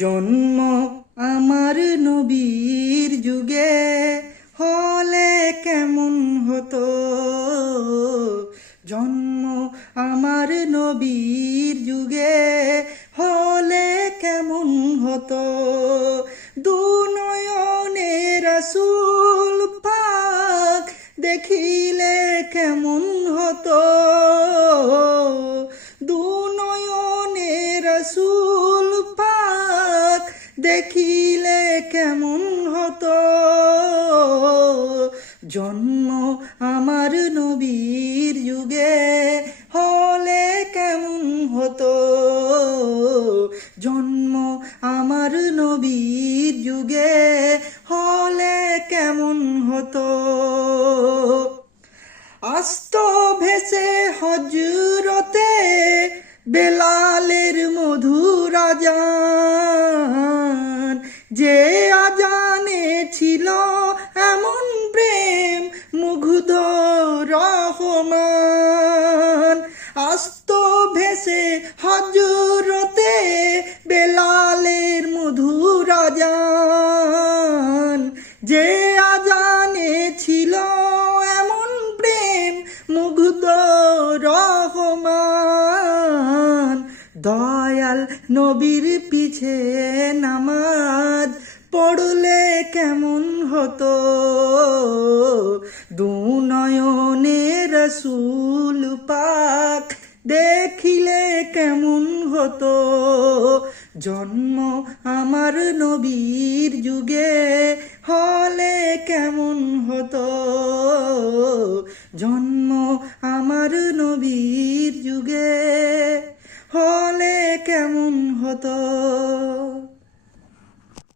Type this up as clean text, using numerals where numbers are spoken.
জন্ম আমার নবীর যুগে হলে কেমন হতো। জন্ম আমার নবীর যুগে হলে কেমন হতো। দুনয়নে রাসূল পাক দেখিলে কেমন হতো। দুনয়নে রাসূল পাক দেখিলে কেমন হতো। জন্ম আমার নবীর যুগে হলে কেমন হতো। জন্ম আমার নবীর যুগে হলে কেমন হতো। আস্ত ভেসে হযরতে বেলালের মধুর আযান, যে আযানে ছিল এমন প্রেম মুগ্ধ রহমান। আস্ত ভেসে হযরতে বেলালের মধুর আযান, যে আযানে ছিল এমন প্রেম মুগ্ধ রহমান। দয়াল নবীর পিছে নামাজ পড়লে কেমন হতো। দুনয়নে রাসূল পাক দেখিলে কেমন হতো। জন্ম আমার নবীর যুগে হলে কেমন হতো। জন্ম আমার নবীর যুগে হলে কেমন হতো।